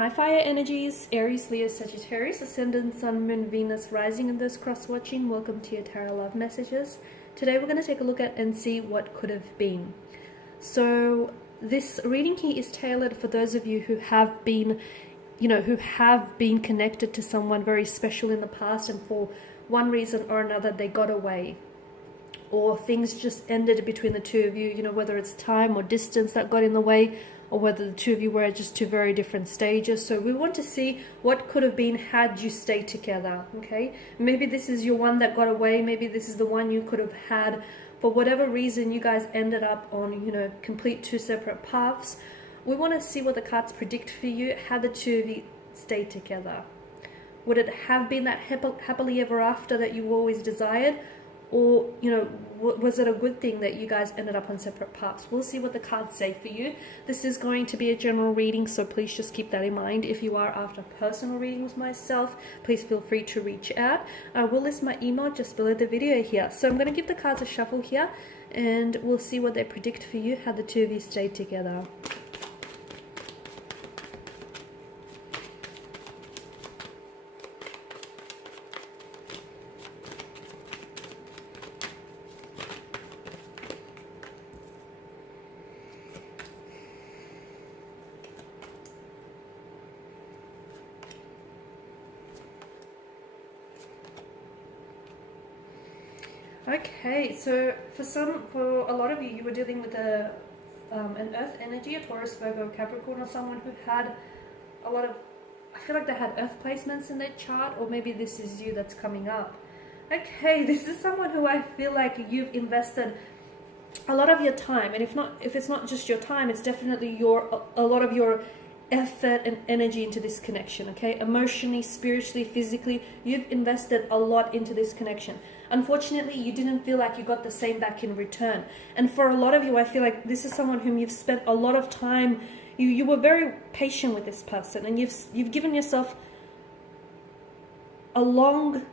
High fire energies, Aries, Leo, Sagittarius, Ascendant, Sun, Moon, Venus, rising, and those cross-watching. Welcome to your Tarot Love Messages. Today we're going to take a look at and see what could have been. So this reading here is tailored for those of you who have been, who have been connected to someone very special in the past, and for one reason or another they got away, or things just ended between the two of you, whether it's time or distance that got in the way, or whether the two of you were at just two very different stages. So we want to see what could have been had you stayed together, okay? Maybe this is your one that got away. Maybe this is the one you could have had. For whatever reason, you guys ended up on, complete two separate paths. We want to see what the cards predict for you, how the two of you stayed together. Would it have been that happily ever after that you always desired? Or, was it a good thing that you guys ended up on separate paths? We'll see what the cards say for you. This is going to be a general reading, so please just keep that in mind. If you are after a personal reading with myself, please feel free to reach out. I will list my email just below the video here. So I'm going to give the cards a shuffle here, and we'll see what they predict for you, how the two of you stay together. Okay, so for a lot of you were dealing with an earth energy, a Taurus, Virgo, Capricorn, or someone who had a lot of, I feel like they had earth placements in their chart, or maybe this is you that's coming up. Okay, this is someone who I feel like you've invested a lot of your time, and if it's not just your time, it's definitely a lot of your effort and energy into this connection, okay? Emotionally, spiritually, physically, you've invested a lot into this connection. Unfortunately, you didn't feel like you got the same back in return. And for a lot of you, I feel like this is someone whom you've spent a lot of time, you were very patient with this person, and you've given yourself a long,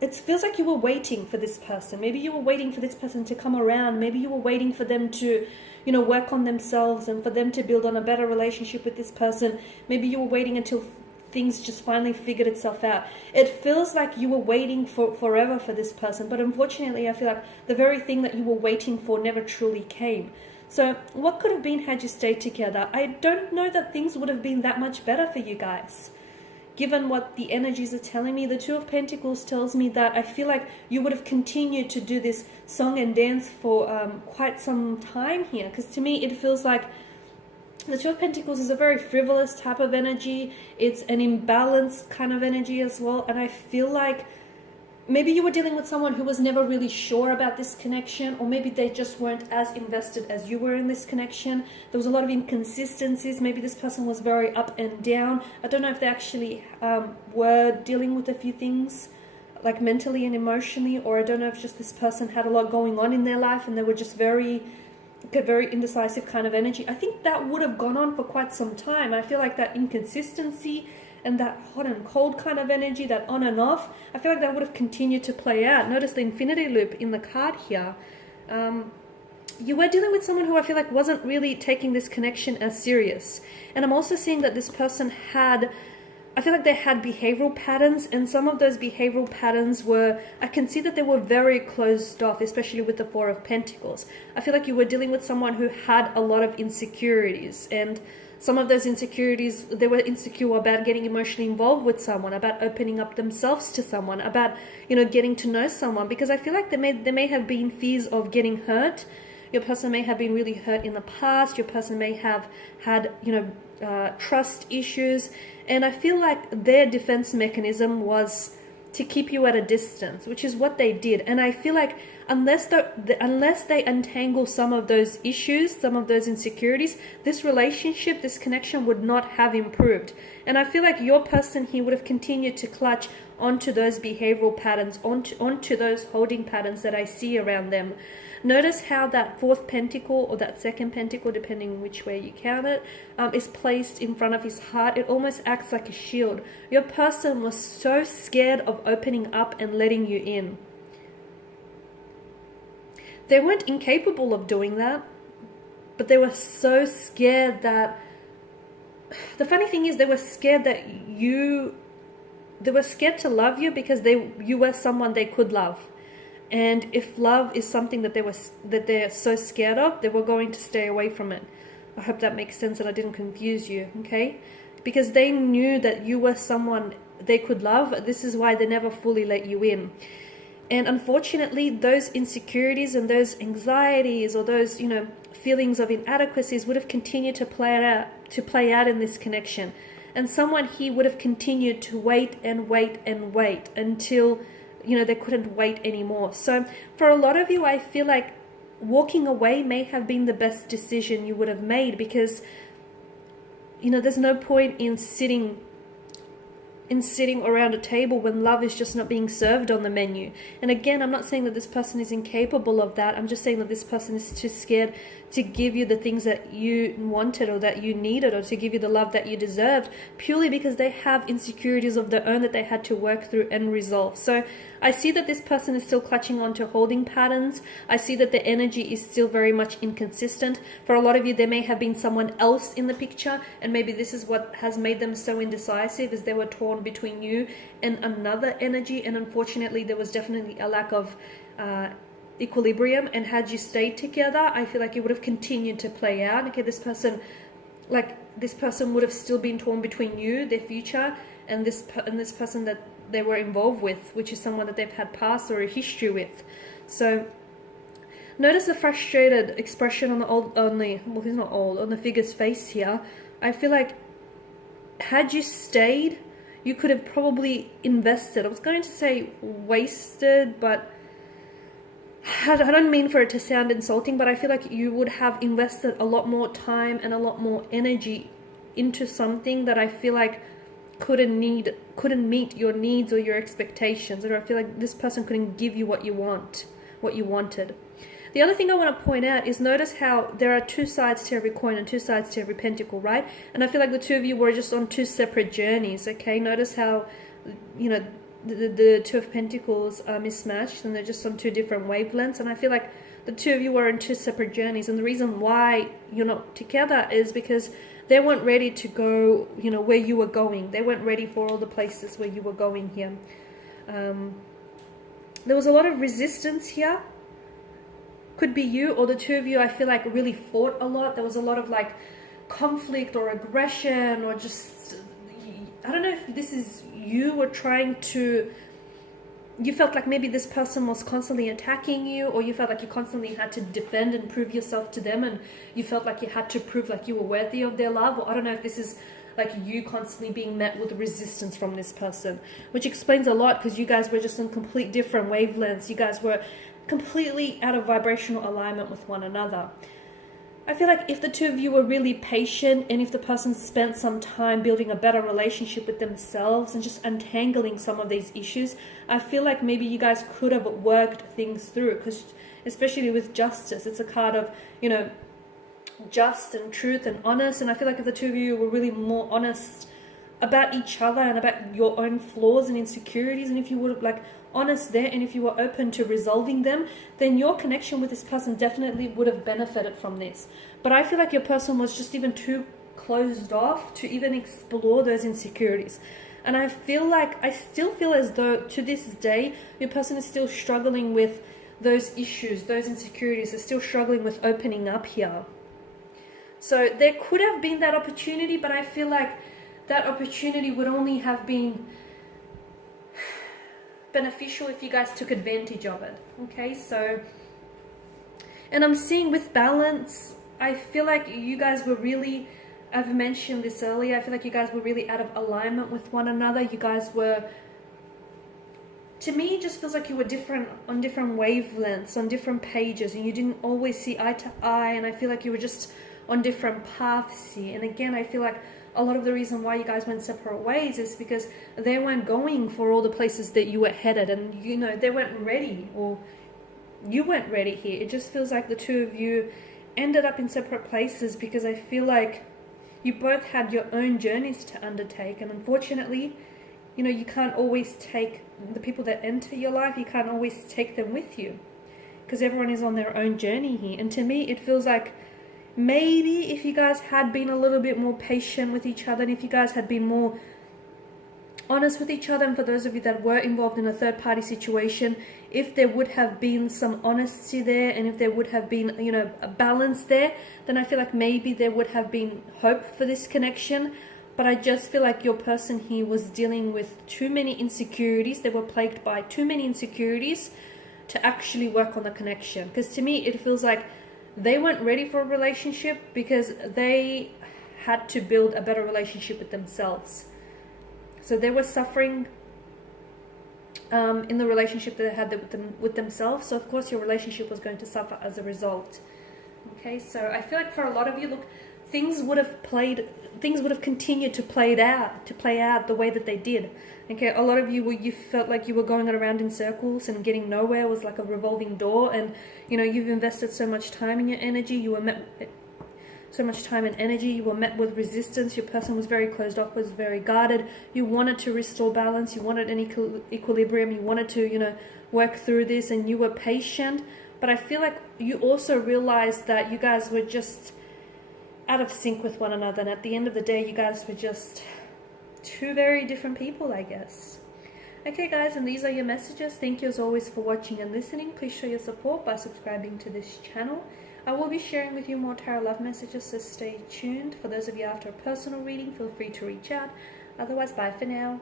it feels like you were waiting for this person. Maybe you were waiting for this person to come around. Maybe you were waiting for them to, work on themselves and for them to build on a better relationship with this person. Maybe you were waiting until things just finally figured itself out. It feels like you were waiting forever for this person, but unfortunately I feel like the very thing that you were waiting for never truly came. So what could have been had you stayed together? I don't know that things would have been that much better for you guys. Given what the energies are telling me, the Two of Pentacles tells me that I feel like you would have continued to do this song and dance for quite some time here. Because to me, it feels like the Two of Pentacles is a very frivolous type of energy. It's an imbalanced kind of energy as well. And I feel like maybe you were dealing with someone who was never really sure about this connection, or maybe they just weren't as invested as you were in this connection. There was a lot of inconsistencies. Maybe this person was very up and down. I don't know if they actually were dealing with a few things, like mentally and emotionally, or I don't know if just this person had a lot going on in their life and they were just very indecisive kind of energy. I think that would have gone on for quite some time. I feel like that inconsistency and that hot and cold kind of energy, that on and off, I feel like that would have continued to play out. Notice the infinity loop in the card here. You were dealing with someone who I feel like wasn't really taking this connection as serious. And I'm also seeing that this person I feel like they had behavioral patterns, and some of those behavioral patterns I can see that they were very closed off, especially with the Four of Pentacles. I feel like you were dealing with someone who had a lot of insecurities, and some of those insecurities, they were insecure about getting emotionally involved with someone, about opening up themselves to someone, about, getting to know someone, because I feel like there may have been fears of getting hurt. Your person may have been really hurt in the past. Your person may have had, trust issues. And I feel like their defense mechanism was to keep you at a distance, which is what they did. And I feel like unless they untangle some of those issues, some of those insecurities, this relationship, this connection would not have improved. And I feel like your person here would have continued to clutch onto those behavioral patterns, onto those holding patterns that I see around them. Notice how that fourth pentacle, or that second pentacle, depending on which way you count it, is placed in front of his heart. It almost acts like a shield. Your person was so scared of opening up and letting you in. They weren't incapable of doing that, but they were so scared that the funny thing is they were scared that they were scared to love you because you were someone they could love. And if love is something that they're so scared of, they were going to stay away from it. I hope that makes sense and I didn't confuse you, okay? Because they knew that you were someone they could love. This is why they never fully let you in. And unfortunately, those insecurities and those anxieties or those, feelings of inadequacies would have continued to play out in this connection. And someone here would have continued to wait and wait and wait until, they couldn't wait anymore. So for a lot of you, I feel like walking away may have been the best decision you would have made, because, there's no point in sitting around a table when love is just not being served on the menu. And again, I'm not saying that this person is incapable of that. I'm just saying that this person is too scared to give you the things that you wanted or that you needed, or to give you the love that you deserved, purely because they have insecurities of their own that they had to work through and resolve. So I see that this person is still clutching on to holding patterns. I see that the energy is still very much inconsistent. For a lot of you, there may have been someone else in the picture, and maybe this is what has made them so indecisive, is they were torn between you and another energy. And unfortunately, there was definitely a lack of equilibrium, and had you stayed together, I feel like it would have continued to play out. Okay, this person would have still been torn between you, their future, and this person that they were involved with, which is someone that they've had past or a history with. So notice the frustrated expression on the figure's face here. I feel like had you stayed, you could have probably invested. I was going to say wasted, but I don't mean for it to sound insulting, but I feel like you would have invested a lot more time and a lot more energy into something that I feel like couldn't meet your needs or your expectations, or I feel like this person couldn't give you what you wanted. The other thing I want to point out is, notice how there are two sides to every coin and two sides to every pentacle, right? And I feel like the two of you were just on two separate journeys, okay? Notice how, the two of pentacles are mismatched and they're just on two different wavelengths. And I feel like the two of you were on two separate journeys. And the reason why you're not together is because they weren't ready to go, where you were going. They weren't ready for all the places where you were going here. There was a lot of resistance here. Could be you or the two of you, I feel like, really fought a lot. There was a lot of conflict or aggression, or just, I don't know if this is you were you felt like maybe this person was constantly attacking you, or you felt like you constantly had to defend and prove yourself to them, and you felt like you had to prove like you were worthy of their love. Or I don't know if this is like you constantly being met with resistance from this person, which explains a lot, because you guys were just on complete different wavelengths. You guys were completely out of vibrational alignment with one another. I feel like if the two of you were really patient, and if the person spent some time building a better relationship with themselves and just untangling some of these issues, I feel like maybe you guys could have worked things through. Because especially with justice, it's a card of, just and truth and honest. And I feel like if the two of you were really more honest about each other and about your own flaws and insecurities, and if you would have honest there, and if you were open to resolving them, then your connection with this person definitely would have benefited from this. But I feel like your person was just even too closed off to even explore those insecurities. And I still feel as though to this day your person is still struggling with those issues, those insecurities. They're still struggling with opening up here. So there could have been that opportunity, but I feel like that opportunity would only have been beneficial if you guys took advantage of it. Okay, so, and I'm seeing with balance, I feel like you guys were really, I've mentioned this earlier, I feel like you guys were really out of alignment with one another. You guys were, to me, it just feels like you were on different wavelengths, on different pages, and you didn't always see eye to eye. And I feel like you were just on different paths here. And again, I feel like a lot of the reason why you guys went separate ways is because they weren't going for all the places that you were headed, and they weren't ready, or you weren't ready here. It just feels like the two of you ended up in separate places because I feel like you both had your own journeys to undertake. And unfortunately, you can't always take the people that enter your life, you can't always take them with you, because everyone is on their own journey here. And to me, it feels like maybe if you guys had been a little bit more patient with each other, and if you guys had been more honest with each other, and for those of you that were involved in a third-party situation, if there would have been some honesty there, and if there would have been, you know, a balance there, then I feel like maybe there would have been hope for this connection. But I just feel like your person here was dealing with too many insecurities. They were plagued by too many insecurities to actually work on the connection. Because to me, it feels like they weren't ready for a relationship because they had to build a better relationship with themselves. So they were suffering in the relationship that they had with themselves. So of course your relationship was going to suffer as a result. Okay, so I feel like for a lot of you, look, things would have continued to play out the way that they did. Okay, a lot of you, you felt like you were going around in circles and getting nowhere. It was like a revolving door, and you know, you've invested so much time in your energy. You were met so much time and energy. You were met with resistance. Your person was very closed off, was very guarded. You wanted to restore balance. You wanted an equilibrium. You wanted to, you know, work through this, and you were patient. But I feel like you also realized that you guys were just out of sync with one another, and at the end of the day, you guys were just two very different people, I guess. Okay guys, and these are your messages. Thank you as always for watching and listening. Please show your support by subscribing to this channel. I will be sharing with you more tarot love messages, so stay tuned. For those of you after a personal reading, feel free to reach out. Otherwise, bye for now.